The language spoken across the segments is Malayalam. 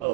ഹലോ,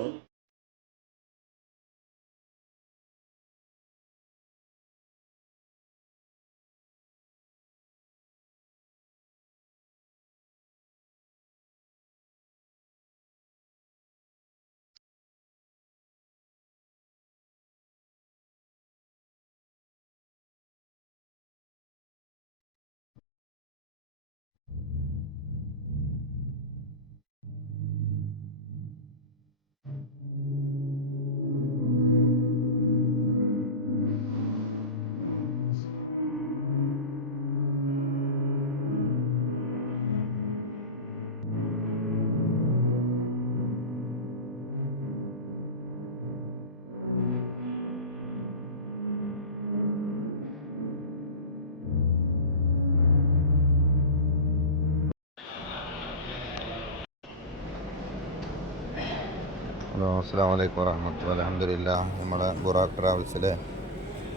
അസ്സലാമു അലൈക്കും വറഹ്മത്തുള്ളാഹി. അൽഹംദുലില്ലാഹ്. നമ്മുടെ ബുറാഖ് ട്രാവൽസിലെ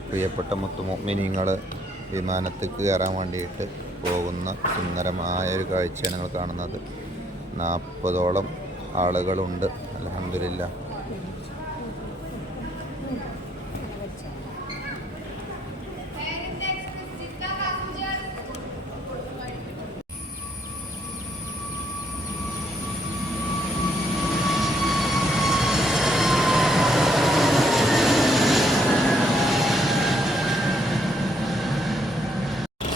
പ്രിയപ്പെട്ട മുത്തുമുഅ്മിനീങ്ങൾ വിമാനത്തേക്ക് കയറാൻ വേണ്ടിയിട്ട് പോകുന്ന സുന്ദരമായ ഒരു കാഴ്ചയാണ് നിങ്ങൾ കാണുന്നത്. 40ഓളം ആളുകളുണ്ട്. അൽഹംദുലില്ലാഹ്.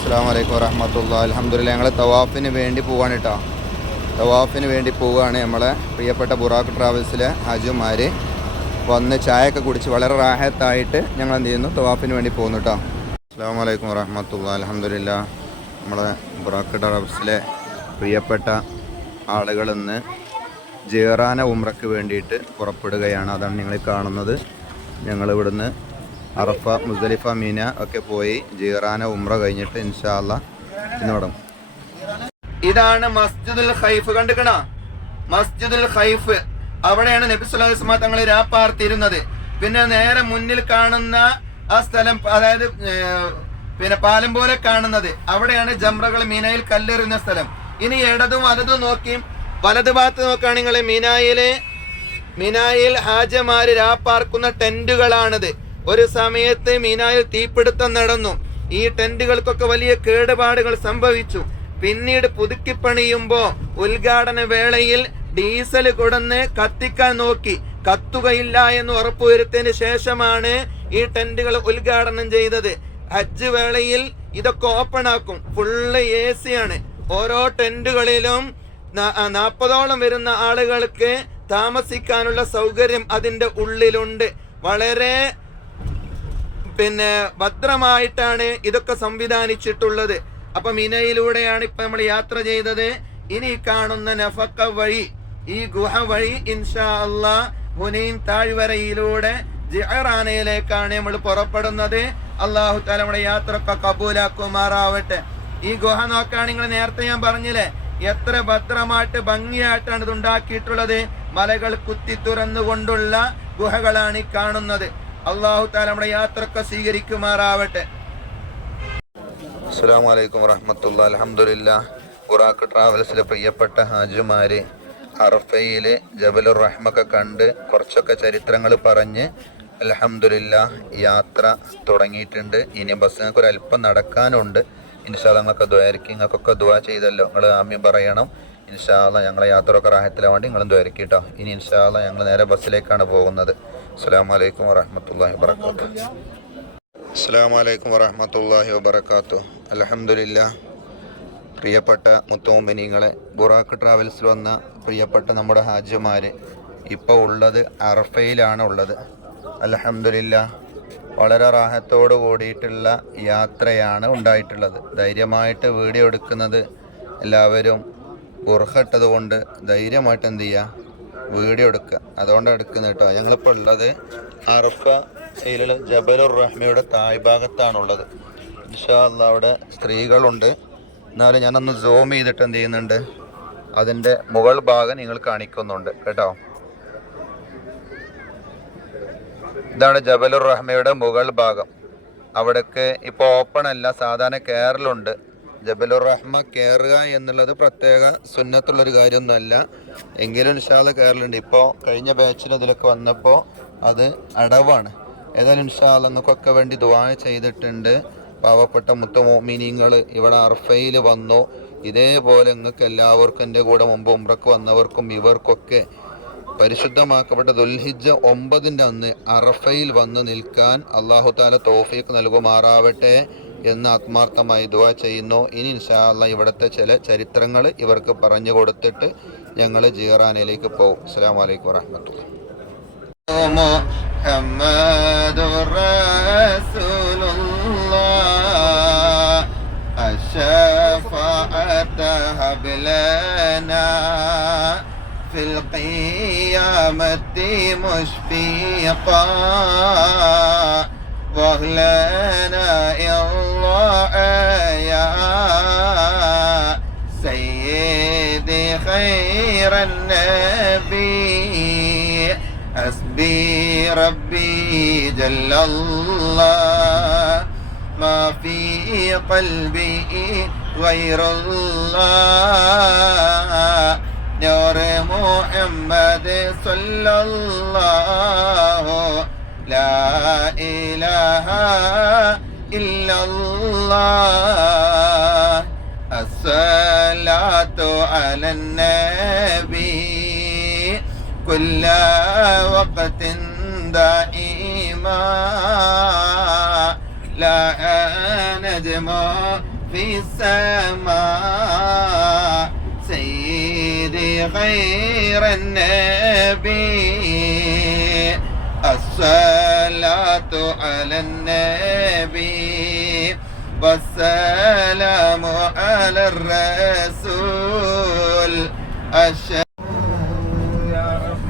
അസ്സലാമു അലൈക്കും വറഹ്മത്തുള്ളാഹി. അൽഹംദുലില്ലാഹ്. ഞങ്ങൾ തവാഫിന് വേണ്ടി പോവാണ് കേട്ടോ. തവാഫിന് വേണ്ടി പോവുകയാണ്. നമ്മളെ പ്രിയപ്പെട്ട ബുറാഖ് ട്രാവൽസിലെ ഹാജിമാർ വന്ന് ചായയൊക്കെ കുടിച്ച് വളരെ റാഹത്തായിട്ട് ഞങ്ങൾ എന്ത് ചെയ്യുന്നു, തവാഫിന് വേണ്ടി പോകുന്നു കേട്ടോ. അസ്സലാമു അലൈക്കും വറഹ്മത്തുള്ളാഹി. അൽഹംദുലില്ലാഹ്. നമ്മളെ ബുറാഖ് ട്രാവൽസിലെ പ്രിയപ്പെട്ട ആളുകൾ ഇന്ന് ജിറാന ഉംറയ്ക്ക് വേണ്ടിയിട്ട് പുറപ്പെടുകയാണ്. അതാണ് നിങ്ങൾ കാണുന്നത്. ഞങ്ങളിവിടുന്ന് അറഫ, മുസ്ദലിഫ, മീന ഒക്കെ പോയി ജിറാന ഉംറ കഴിഞ്ഞിട്ട് ഇൻഷാ അല്ലാഹ് ഇന്ന് തുടങ്ങും. ഇതാണ് മസ്ജിദുൽ ഖൈഫ്. കണ്ടുക്കണ മസ്ജിദുൽ ഖൈഫ്. അവിടെയാണ് നബി സല്ലല്ലാഹു അലൈഹി വസല്ലം തങ്ങൾ രാപ്പാർത്തിരുന്നത്. പിന്നെ നേരെ മുന്നിൽ കാണുന്ന ആ സ്ഥലം, അതായത് പിന്നെ പാലം പോലെ കാണുന്നത്, അവിടെയാണ് ജംറകൾ മീനയിൽ കല്ലെറിയുന്ന സ്ഥലം. ഇനി ഇടതും വലതും നോക്കി വലതു ഭാഗത്ത് നോക്കുകയാണെങ്കിൽ മീനായിൽ ഹാജമാര് രാപ്പാർക്കുന്ന ടെന്റുകളാണിത്. ഒരു സമയത്ത് മീനായിൽ തീപിടുത്തം നടന്നു. ഈ ടെന്റുകൾക്കൊക്കെ വലിയ കേടുപാടുകൾ സംഭവിച്ചു. പിന്നീട് പുതുക്കിപ്പണിയുമ്പോൾ ഉദ്ഘാടന വേളയിൽ ഡീസൽ കൊടുന്ന് കത്തിക്കാൻ നോക്കി, കത്തുകയില്ല എന്ന് ഉറപ്പുവരുത്തിയതിന് ശേഷമാണ് ഈ ടെന്റുകൾ ഉദ്ഘാടനം ചെയ്തത്. ഹജ്ജ് വേളയിൽ ഇതൊക്കെ ഓപ്പൺ ആക്കും. ഫുള്ള് AC ആണ്. ഓരോ ടെന്റുകളിലും 40ഓളം വരുന്ന ആളുകൾക്ക് താമസിക്കാനുള്ള സൗകര്യം അതിൻ്റെ ഉള്ളിലുണ്ട്. വളരെ ഭദ്രമായിട്ടാണ് ഇതൊക്കെ സംവിധാനിച്ചിട്ടുള്ളത്. അപ്പൊ മിനയിലൂടെയാണ് ഇപ്പൊ നമ്മൾ യാത്ര ചെയ്തത്. ഇനി കാണുന്ന നഫക്ക വഴി, ഈ ഗുഹ വഴി ഇൻഷാ അല്ലാഹ് ഹുനൈൻ താഴ്വരയിലൂടെ ജിഅറാനയിലേക്കാണ് നമ്മൾ പുറപ്പെടുന്നത്. അല്ലാഹു തആല നമ്മുടെ യാത്രയൊക്കെ കബൂലാക്കുമാറാവട്ടെ. ഈ ഗുഹ നോക്കുകയാണെങ്കിൽ നേരത്തെ ഞാൻ പറഞ്ഞില്ലേ, എത്ര ഭദ്രമായിട്ട് ഭംഗിയായിട്ടാണ് ഇത് ഉണ്ടാക്കിയിട്ടുള്ളത്. മലകൾ കുത്തി തുറന്നുകൊണ്ടുള്ള ഗുഹകളാണ് ഈ കാണുന്നത്. അല്ലാഹു തആല നമ്മുടെ യാത്രയൊക്കെ സ്വീകരിക്കുമാറാവട്ടെ. അസ്സലാമു അലൈക്കും വറഹ്മത്തുള്ളാഹി. അൽഹംദുലില്ലാഹ്. ബുറാഖ് ട്രാവൽസിലെ പ്രിയപ്പെട്ട ഹാജിമാര് അറഫയിലെ ജബലുർ റഹ്മൊക്കെ കണ്ട് കുറച്ചൊക്കെ ചരിത്രങ്ങൾ പറഞ്ഞ് അൽഹംദുലില്ലാഹ് യാത്ര തുടങ്ങിയിട്ടുണ്ട്. ഇനി ബസ്സിനൊക്കെ ഒരു അല്പം നടക്കാനുണ്ട്. ഇൻഷാ അല്ലാഹ് നിങ്ങൾക്ക് ദ്വാരക്കി, നിങ്ങൾക്കൊക്കെ ദുആ ചെയ്തല്ലോ, നിങ്ങൾ ആമീൻ പറയണം. ഇൻഷാ അല്ലാഹ് ഞങ്ങളെ യാത്രയൊക്കെ റാഹത്തിലാൻ വേണ്ടി നിങ്ങളും ദ്വാരക്കി കേട്ടോ. ഇനി ഇൻഷാ അല്ലാഹ് ഞങ്ങൾ നേരെ ബസ്സിലേക്കാണ് പോകുന്നത്. അസ്സലാമു അലൈക്കും വറഹ്മത്തുള്ളാഹി വബറകാതുഹു. അസ്സലാമു അലൈക്കും വറഹ്മത്തുള്ളാഹി വബറകാതുഹു. അൽഹംദുലില്ലാഹ്. പ്രിയപ്പെട്ട മുത്തുമുഅ്മിനീങ്ങളെ, ബുറാഖ് ട്രാവൽസിൽ വന്ന പ്രിയപ്പെട്ട നമ്മുടെ ഹാജിമാർ ഇപ്പോൾ ഉള്ളത് അറഫയിലാണ് ഉള്ളത്. അൽഹംദുലില്ലാഹ്. വളരെ റാഹത്തോട് കൂടിയിട്ടുള്ള യാത്രയാണ് ഉണ്ടായിട്ടുള്ളത്. ധൈര്യമായിട്ട് വീഡിയോ എടുക്കുന്നത് എല്ലാവരും ബുർഖ ഇട്ടത് കൊണ്ട് ധൈര്യമായിട്ട് എന്ത് ചെയ്യുക, വീഡിയോ എടുക്കുക. അതുകൊണ്ടാണ് എടുക്കുന്നത് കേട്ടോ. ഞങ്ങളിപ്പോൾ ഉള്ളത് അറഫയിലുള്ള ജബലുർ റഹ്മയുടെ താഴ്ഭാഗത്താണുള്ളത്. ഇൻഷാ അല്ലാഹ് അവിടെ സ്ത്രീകളുണ്ട്. എന്നാലും ഞാനൊന്ന് സൂം ചെയ്തിട്ട് എന്ത് ചെയ്യുന്നുണ്ട്, അതിൻ്റെ മുകൾ ഭാഗം നിങ്ങൾ കാണിക്കുന്നുണ്ട് കേട്ടോ. ഇതാണ് ജബലുർ റഹ്മയുടെ മുകൾ ഭാഗം. അവിടേക്ക് ഇപ്പോൾ ഓപ്പൺ അല്ല, സാധാരണ കയറലുണ്ട്. ജബലുർ റഹ്മ കയറുക എന്നുള്ളത് പ്രത്യേക സുന്നത്തുള്ളൊരു കാര്യമൊന്നുമല്ല. എങ്കിലും ഇൻഷാ അല്ലാഹ് കയറലുണ്ട്. ഇപ്പോൾ കഴിഞ്ഞ ബാച്ചിൽ ഇതിലൊക്കെ വന്നപ്പോൾ അത് അടവാണ്. ഏതായാലും ഇൻഷാ അല്ലാഹ് നിങ്ങൾക്കൊക്കെ വേണ്ടി ദുആ ചെയ്തിട്ടുണ്ട്. പാവപ്പെട്ട മുത്തുമോമിനീങ്ങൾ ഇവിടെ അർഫയിൽ വന്നു. ഇതേപോലെ നിങ്ങൾക്ക് എല്ലാവർക്കും എൻ്റെ കൂടെ മുമ്പ് ഉംറക്ക് വന്നവർക്കും ഇവർക്കൊക്കെ പരിശുദ്ധമാക്കപ്പെട്ട ദുൽഹിജ്ജ 9 അന്ന് അറഫയിൽ വന്ന് നിൽക്കാൻ അല്ലാഹു തആല തൗഫീഖ് നൽകുമാറാവട്ടെ എന്ന് ആത്മാർത്ഥമായി ദുആ ചെയ്യുന്നു. ഇനി ഇൻഷാ അല്ലാഹ് ഇവിടുത്തെ ചില ചരിത്രങ്ങൾ ഇവർക്ക് പറഞ്ഞു കൊടുത്തിട്ട് ഞങ്ങൾ ജിറാനയിലേക്ക് പോകും. അസ്സലാമു അലൈക്കും വറഹ്മത്തുള്ളാഹി. മുഹമ്മദുർ റസൂലുള്ളാഹ് الشفاعة هب لنا في القيامة مشفقا واهلنا الله يا سيدي خير النبي حسبي ربي جل الله ما في قلبي غير الله نور محمد صلى الله لا إله إلا الله الصلاة على النبي كل وقت دائما لا نجم في السماء سيدي خير النبي الصلاة على النبي والسلام على الرسول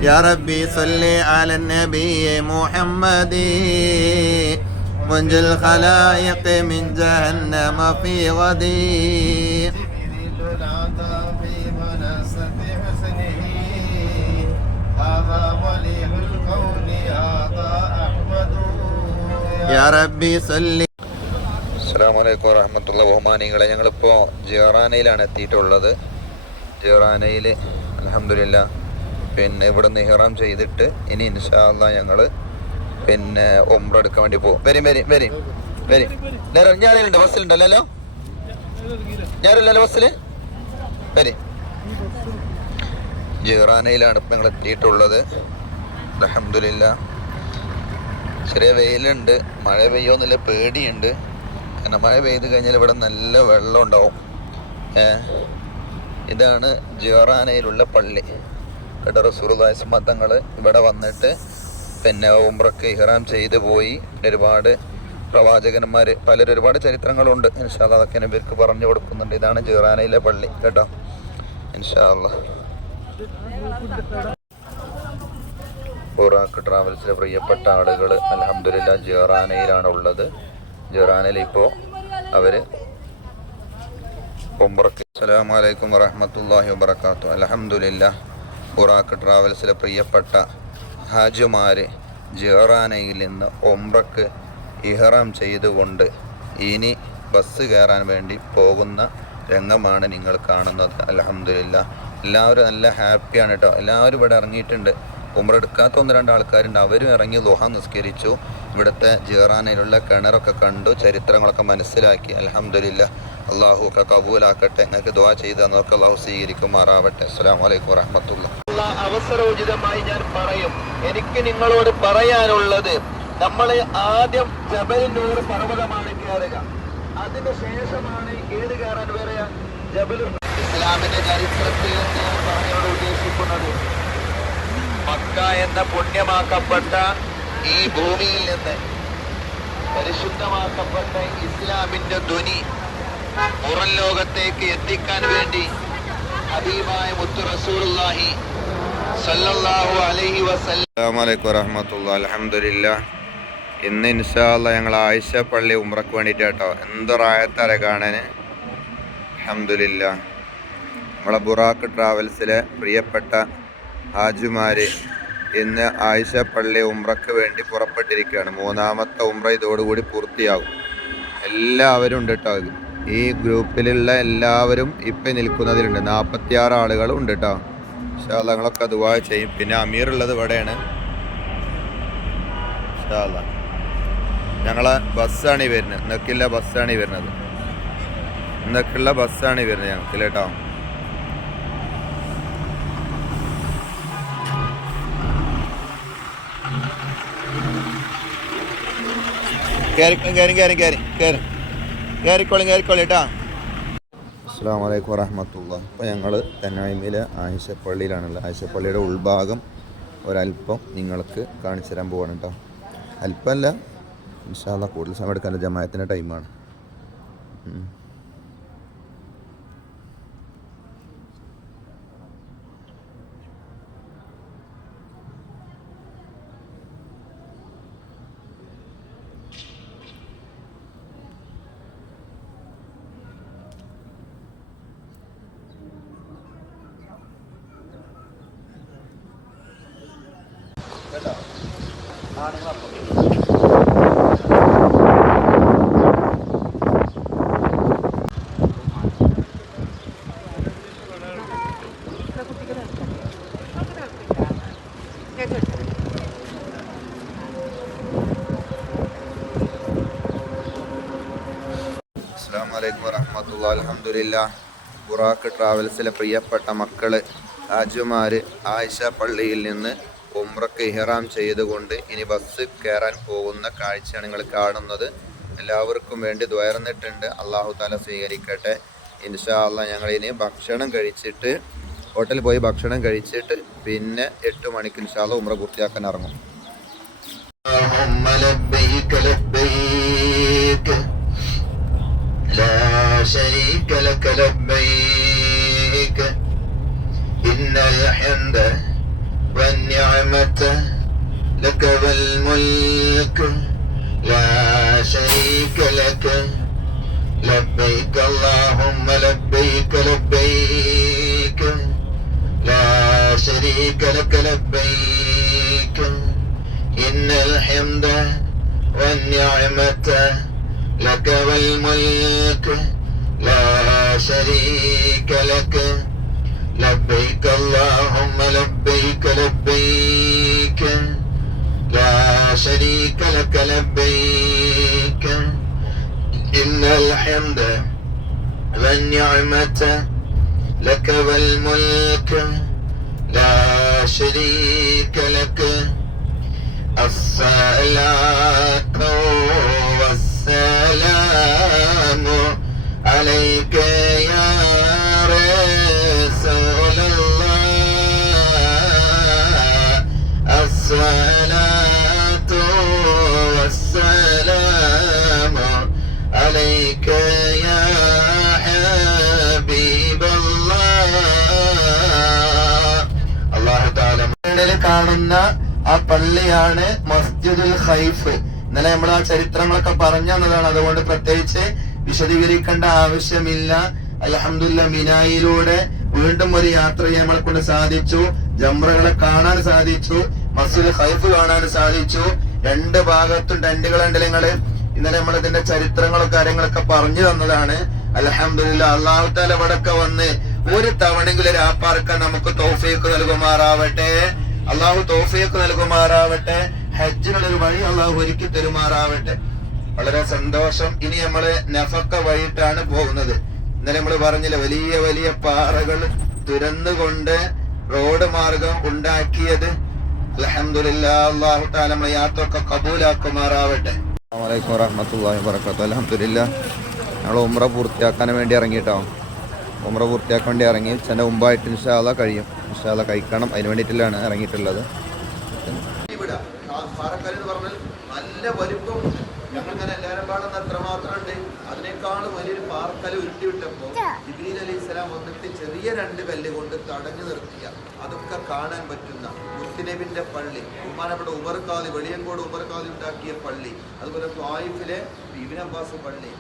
يا ربي صل على النبي محمد منجي الخلائق من جهنم في غدي يا ربي صل. അസ്സലാമു അലൈക്കും വറഹ്മത്തുള്ളാഹി. ബഹുമാനികളെ, ഞങ്ങളിപ്പോൾ ജിറാനയിലാണ് എത്തിയിട്ടുള്ളത്. ജിറാനയിൽ അൽഹംദുലില്ലാ പിന്നെ ഇവിടെ നിന്ന് ഇഹ്റാം ചെയ്തിട്ട് ഇനി ഇൻഷാ അല്ലാഹ് ഞങ്ങൾ പിന്നെ ഉംറ എടുക്കാൻ വേണ്ടി പോകും. വരി ഞാനുണ്ട്, ബസ്സിലുണ്ടല്ലോ. ഞാനില്ലല്ലോ ബസ്സിൽ. വരി. ജിറാനയിലാണ് ഇപ്പം ഞങ്ങൾ എത്തിയിട്ടുള്ളത്. അൽഹംദുലില്ലാ ചെറിയ വെയിലുണ്ട്, മഴ പെയ്യോന്നില്ല പേടിയുണ്ട്. കാരണം മഴ പെയ്ത് കഴിഞ്ഞാൽ ഇവിടെ നല്ല വെള്ളം ഉണ്ടാവും. ഇതാണ് ജിറാനയിലുള്ള പള്ളി കേട്ടോ. റസൂലുള്ളാഹി തങ്ങൾ ഇവിടെ വന്നിട്ട് പിന്നെ ഉംറക്ക് ഇഹ്റാം ചെയ്ത് പോയി. ഒരുപാട് പ്രവാചകന്മാർ പലരും ഒരുപാട് ചരിത്രങ്ങളുണ്ട്. ഇൻഷാ അല്ലാഹ് അതൊക്കെ ഇവർക്ക് പറഞ്ഞു കൊടുക്കുന്നുണ്ട്. ഇതാണ് ജിറാനയിലെ പള്ളി കേട്ടോ. ഇൻഷാ അല്ലാഹ് ബുറാക്ക് ട്രാവൽസിലെ പ്രിയപ്പെട്ട ആളുകൾ അൽഹംദുലില്ലാ ജിറാനയിലാണ് ഉള്ളത്. ജിറാനയിൽ ഇപ്പോൾ അവർ ഉംറക്ക്. അസ്സലാമു അലൈക്കും വറഹ്മത്തുള്ളാഹി വബറകാതുഹു. അൽഹംദുലില്ലാ ബുറാക്ക് ട്രാവൽസിലെ പ്രിയപ്പെട്ട ഹാജിമാർ ജിറാനയിൽ നിന്ന് ഉംറക്ക് ഇഹ്റാം ചെയ്തുകൊണ്ട് ഇനി ബസ് കയറാൻ വേണ്ടി പോകുന്ന രംഗമാണ് നിങ്ങൾ കാണുന്നത്. അൽഹംദുലില്ലാ എല്ലാവരും നല്ല ഹാപ്പിയാണ് കേട്ടോ. എല്ലാവരും ഇവിടെ ഇറങ്ങിയിട്ടുണ്ട്. ഉംറ എടുക്കാത്ത 1-2 ആൾക്കാരുണ്ട്. അവരും ഇറങ്ങി ദുഹാ നിസ്കരിച്ചു. ഇവിടുത്തെ ജിറാനയിലുള്ള കിണറൊക്കെ കണ്ടു, ചരിത്രങ്ങളൊക്കെ മനസ്സിലാക്കി. അൽഹംദുലില്ലാ അള്ളാഹു ഒക്കെ കബൂലാക്കട്ടെ. നിങ്ങൾക്ക് ദുആ ചെയ്ത് തന്നതൊക്കെ അള്ളാഹു സ്വീകരിക്കുമാറാവട്ടെ. അസ്സലാമു അലൈക്കും വറഹ്മത്തുള്ളാഹി. അവസരോചിതമായി ഞാൻ പറയും. എനിക്ക് നിങ്ങളോട് പറയാനുള്ളത്, നമ്മൾ ആദ്യം ജബൽ നൂർ പർവ്വതമാണ് കയറുക. അതിന് ശേഷമാണ് ഏത് കയറാൻ വരിക? ജബൽ. ഇസ്ലാമിന്റെ ചരിത്രത്തിൽ ഞാൻ പറഞ്ഞോട് ഉദ്ദേശിക്കുന്നത്, മക്ക എന്ന പുണ്യമാക്കപ്പെട്ട ഈ ഭൂമിയിൽ നിന്ന് പരിശുദ്ധമാക്കപ്പെട്ട ഇസ്ലാമിന്റെ ധ്വനി പുറം ലോകത്തേക്ക് എത്തിക്കാൻ വേണ്ടി ഹബീബായ മുത്തു റസൂലുള്ളാഹി സ്വല്ലല്ലാഹു അലൈഹി വസല്ലം. അസ്സലാമു അലൈക്കും വറഹ്മത്തുള്ളാഹി. അൽഹംദുലില്ലാ ഇന്ന് ഇൻഷാ അല്ലാഹ് ഞങ്ങൾ ആയിഷ പള്ളി ഉംറക്ക് വേണ്ടിയിട്ട് കേട്ടോ. എന്ത് റായത്താരെ കാണാൻ. അൽഹംദുലില്ലാ നമ്മളെ ബുറാക്ക് ട്രാവൽസിലെ പ്രിയപ്പെട്ട ഹാജിമാർ ഇന്ന് ആയിഷ പള്ളി ഉംറക്ക് വേണ്ടി പുറപ്പെട്ടിരിക്കുകയാണ്. 3ാമത്തെ ഉംറ ഇതോടുകൂടി പൂർത്തിയാകും. എല്ലാവരും ഉണ്ട് കേട്ടോ. ഈ ഗ്രൂപ്പിലുള്ള എല്ലാവരും ഇപ്പം നിൽക്കുന്നതിലുണ്ട്. 46 ആളുകളും ഉണ്ട് കേട്ടോ. ഇൻഷാ അല്ലാഹ് ഞങ്ങളൊക്കെ ദുആ ചെയ്യും. പിന്നെ അമീർ ഉള്ളത് ഇവിടെയാണ്. ഇൻഷാ അല്ലാഹ് ഞങ്ങളെ ബസ്സാണ് ഈ വരുന്നത്. ഇന്നൊക്കെയുള്ള ബസ്സാണ് ഈ വരുന്നത്. ഇന്നൊക്കെയുള്ള ബസ്സാണ് ഈ വരുന്നത് ഞങ്ങൾക്ക് കേട്ടോ. കയറിക്കോളി കേട്ടോ. അസ്സലാമു അലൈക്കും വറഹ്മത്തുള്ളാഹി. ഇപ്പോൾ ഞങ്ങൾ തനായിമിലെ ആയിഷപ്പള്ളിയിലാണുള്ളത്. ആയിഷപ്പള്ളിയുടെ ഉൾഭാഗം ഒരല്പം നിങ്ങൾക്ക് കാണിച്ചു തരാൻ പോവാണ് കേട്ടോ. അല്പമല്ല, ഇൻഷാ അല്ലാഹ് കൂടുതൽ സമയം എടുക്കാൻ ജമാഅത്തിൻ്റെ ടൈമാണ്. അസ്സലാമു അലൈക്കും വറഹ്മത്തുള്ളാഹി. അൽഹംദുലില്ലാഹ്. ബുറാക്ക് ട്രാവൽസിലെ പ്രിയപ്പെട്ട മക്കള് ഹാജിമാർ ആയിഷ പള്ളിയിൽ നിന്ന് ഉംറക്ക് ഇഹ്റാം ചെയ്തുകൊണ്ട് ഇനി ബസ് കയറാൻ പോകുന്ന കാഴ്ചയാണ് നിങ്ങൾ കാണുന്നത്. എല്ലാവർക്കും വേണ്ടി ദ്വയർന്നിട്ടുണ്ട്. അല്ലാഹു തആല സ്വീകരിക്കട്ടെ. ഇൻഷാ അല്ലാഹ് ഞങ്ങളിനി ഭക്ഷണം കഴിച്ചിട്ട് ഹോട്ടലിൽ പോയി ഭക്ഷണം കഴിച്ചിട്ട് പിന്നെ 8 മണിക്ക് ഇൻഷാ അല്ലാഹ് ഉംറ പൂർത്തിയാക്കാൻ ഇറങ്ങും. لا شريك لك لبيك إن الحمد والنعمة لك والملك لا شريك لك لبيك اللهم لبيك لبيك لا شريك لك لبيك إن الحمد والنعمة لك والملك لا شريك لك لبيك اللهم لبيك لبيك لا شريك لك لبيك إن الحمد والنعمة لك والملك لا شريك لك الصلاة والسلام عليك يا رسول الله الصلاة والسلام عليك يا حبيب الله الله تعالى കാണുന്ന ആ പള്ളിയാണ് മസ്ജിദുൽ ഖൈഫ്. ഇന്നലെ നമ്മൾ ആ ചരിത്രങ്ങളൊക്കെ പറഞ്ഞു തന്നതാണ്. അതുകൊണ്ട് പ്രത്യേകിച്ച് വിശദീകരിക്കേണ്ട ആവശ്യമില്ല. അൽഹംദുലില്ലാഹ് മിനായിലൂടെ വീണ്ടും ഒരു യാത്ര ചെയ്യാൻ നമ്മളെ കൊണ്ട് സാധിച്ചു. ജംറകളെ കാണാൻ സാധിച്ചു. മസ്ജിദുൽ ഖൈഫ് കാണാൻ സാധിച്ചു. 2 ഭാഗത്തും ടെന്റുകളുണ്ട്. നിങ്ങള് ഇന്നലെ നമ്മളിതിന്റെ ചരിത്രങ്ങളും കാര്യങ്ങളൊക്കെ പറഞ്ഞു തന്നതാണ്. അൽഹംദുലില്ലാഹ് അല്ലാഹു തആല ഇവിടൊക്കെ വന്ന് ഒരു തവണയെങ്കിലും രാപ്പാർക്കാൻ നമുക്ക് തൗഫീഖ് നൽകുമാറാവട്ടെ. അള്ളാഹു തൗഫീഖ് നൽകുമാറാവട്ടെ. ഹജ്ജിനുള്ളൊരു വഴി അള്ളാഹു ഒരുക്കി തരുമാറാവട്ടെ. വളരെ സന്തോഷം. ഇനി നമ്മള് നഫക്ക വഴിയിട്ടാണ് പോകുന്നത്. ഇന്നലെ നമ്മൾ പറഞ്ഞില്ല, വലിയ വലിയ പാറകൾ തുരന്നുകൊണ്ട് റോഡ് മാർഗം ഉണ്ടാക്കിയത്. അൽഹംദുലില്ലാഹ് അല്ലാഹു തആല നമ്മളെ യാത്രയൊക്കെ കബൂലാക്കുമാറാവട്ടെ. അസ്സലാമു അലൈക്കും വറഹ്മത്തുള്ളാഹി വബറകാതുഹു. അൽഹംദുലില്ലാഹ് ഞങ്ങൾ ഉംറ പൂർത്തിയാക്കാൻ വേണ്ടി ഇറങ്ങിയിട്ടോ. ഉംറ പൂർത്തിയാക്കാൻ വേണ്ടി ഇറങ്ങി. ഉച്ചൻ്റെ മുമ്പായിട്ട് ഇൻഷാ അല്ലാഹ് കഴിയും. ഇൻഷാ അല്ലാഹ് കഴിക്കണം. അതിന് വേണ്ടിയിട്ടാണ് ഇറങ്ങിയിട്ടുള്ളത്. നല്ല വലിപ്പം ഞങ്ങളിങ്ങനെ എല്ലാവരും പാടുന്ന എത്രമാത്രം ഉണ്ട്. അതിനേക്കാളും വലിയൊരു പാറക്കല്ല് ഉരുട്ടിവിട്ടപ്പോ ജിബ്രീൽ അലൈഹിസ്സലാം വന്നിട്ട് ചെറിയ 2 കല്ല് കൊണ്ട് തടഞ്ഞു നിർത്തിയ അതൊക്കെ കാണാൻ പറ്റുന്ന മുസ്ലിമിന്റെ പള്ളി, ബഹുമാനപ്പെട്ട ഉമർ ഖാദി, വെളിയങ്കോട് ഉമർ ഖാദി ഉണ്ടാക്കിയ പള്ളി, അതുപോലെ ത്വായിഫിലെ ഇബ്നു അബ്ബാസ് പള്ളി,